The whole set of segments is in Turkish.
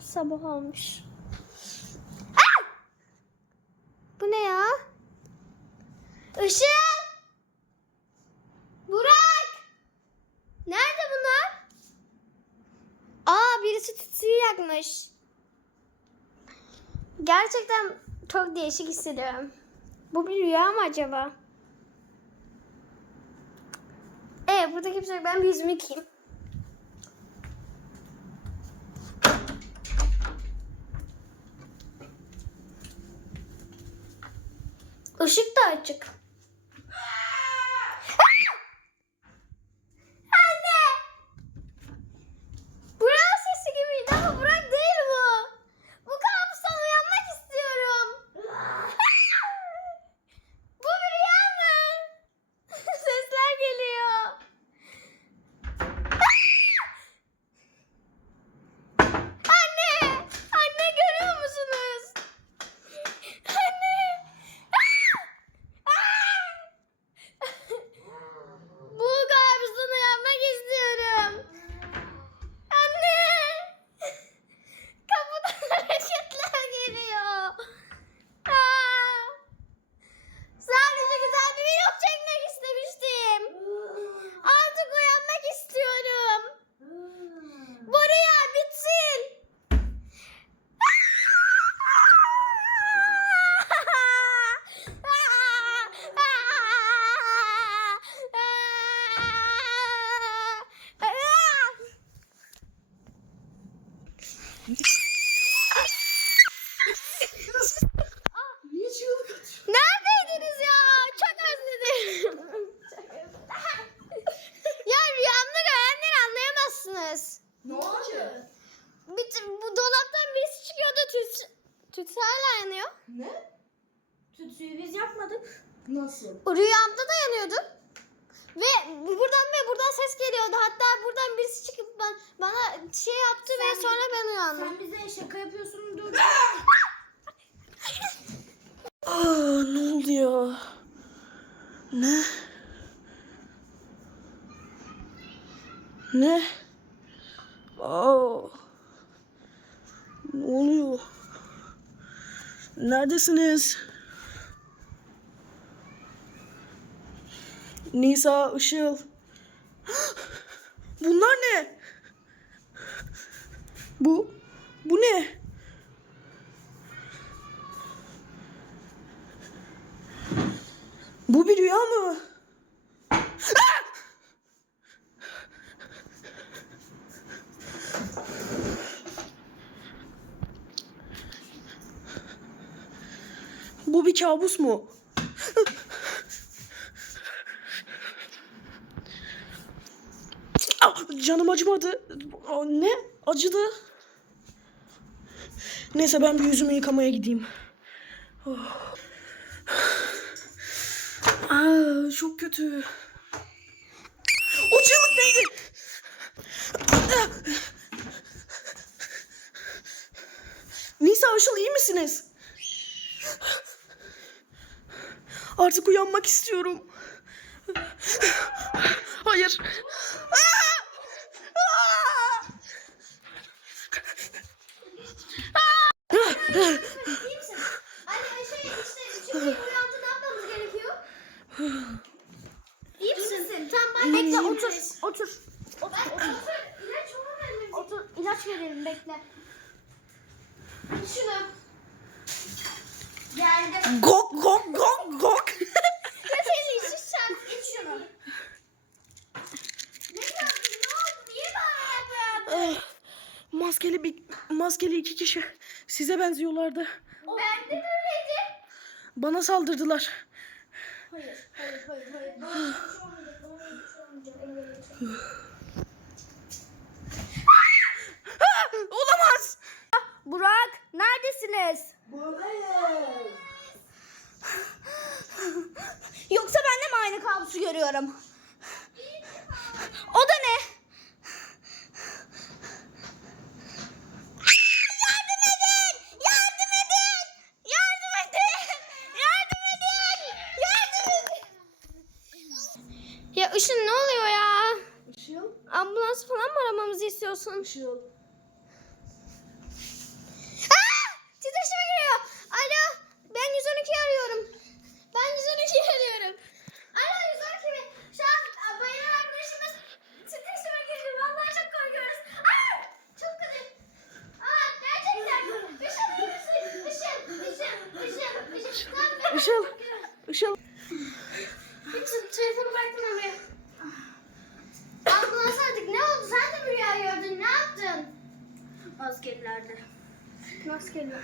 Sabah olmuş. Ah! Bu ne ya? Işıl! Burak! Nerede bunlar? Aa birisi tütsüyü yakmış. Gerçekten çok değişik hissediyorum. Bu bir rüya mı acaba? Evet burada kimse yok. Ben bir yüzümü yıkayayım. Da açık. Niye çığlık atıyorsun? Neredeydiniz ya? Çok özledim. ya rüyamda görenleri anlayamazsınız. Ne oldu? Bir, bu dolaptan birisi çıkıyordu tüts, hala yanıyor. Ne? Tütsüyü biz yapmadık. Nasıl? O rüyamda da yanıyordu. Ve buradan ve buradan ses geliyordu. Hatta buradan birisi çıkıp ben, bana şey yaptı ve Sen- sonra ben uyandım. Sen bize şaka yapıyorsun dur. Aa ne oldu ya? Ne? Ne? Aa. Ne oluyor? Neredesiniz? Nisa, Işıl. Bunlar ne? Bu, bu ne? Bu bir rüya mı? Ah! Bu bir kabus mu? Ah, Canım acımadı. Ne? Acıdı. Neyse ben bir yüzümü yıkamaya gideyim. Oh. Aa, çok kötü. O çığlık neydi? Nisa Işıl iyi misiniz? Artık uyanmak istiyorum. Hayır. Aa! Aa! İyi misin? Anne şey işte şimdi uyandı ne yapmamız gerekiyor? İyi misin? Tamam ben bekle otur. Otur. Otur. Otur. İlaç verelim. Otur. İlaç verelim bekle. Şunu. Geldim. Gok gok gok gok. Ya teyze içi sen. İç şunu. Ne yaptın? Ne oldu? Niye bana yapıyorsun? Ah, maskeli bir maskeli iki kişi. Size benziyorlardı. Ben de böyleydi. Bana saldırdılar. Hayır, hayır, hayır, hayır. Bana şey olmayacak, bana hiçbir şey olmayacak. Ah, olamaz. Burak, neredesiniz? Yoksa ben de mi aynı kabusu görüyorum? O da ne? Ya Işın ne oluyor ya? Işıl, Ambulans falan mı aramamızı istiyorsun? Işıl. Titreşime giriyor. Alo. Ben 112 arıyorum. Ben 112 arıyorum. Alo 112 mi? Şu an bayan arkadaşımız titreşime girdi. Vallahi çok korkuyoruz. Aa! Çok kötü. Aa gerçekten. Işıl iyi misin? Işıl. Işıl. Işıl. Işıl. Işıl. Işıl. Hiç telefonu bıraktım oraya. Ambulans aradık. Ne oldu? Sen de mi rüya gördün? Ne yaptın? Maskelilerde. Maskeli.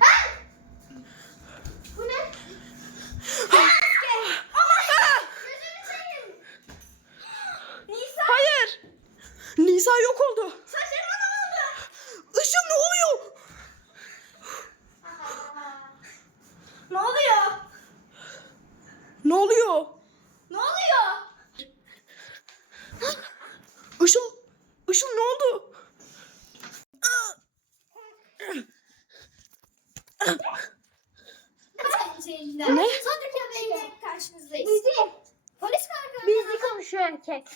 Ha! Bu ne? Maske. Ama gözünü çekin. Nisa Hayır. Nisa yok oldu. saçlarıma ne oldu? Işıl ne oluyor? ne oluyor? Ne oluyor? Ne oluyor? Işıl. Işıl ne oldu? Ne? Son dakika benim karşınızdayız. Biz değil. Polis kargı. Biz değil konuşuyor erkek.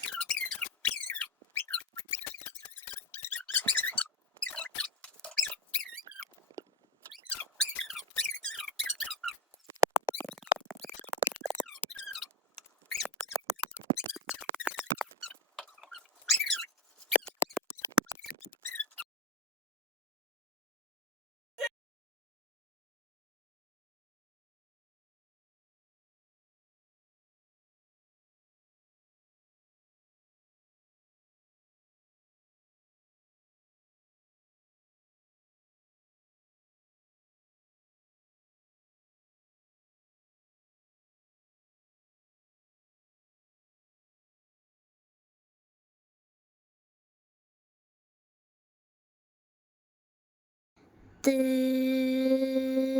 Doo.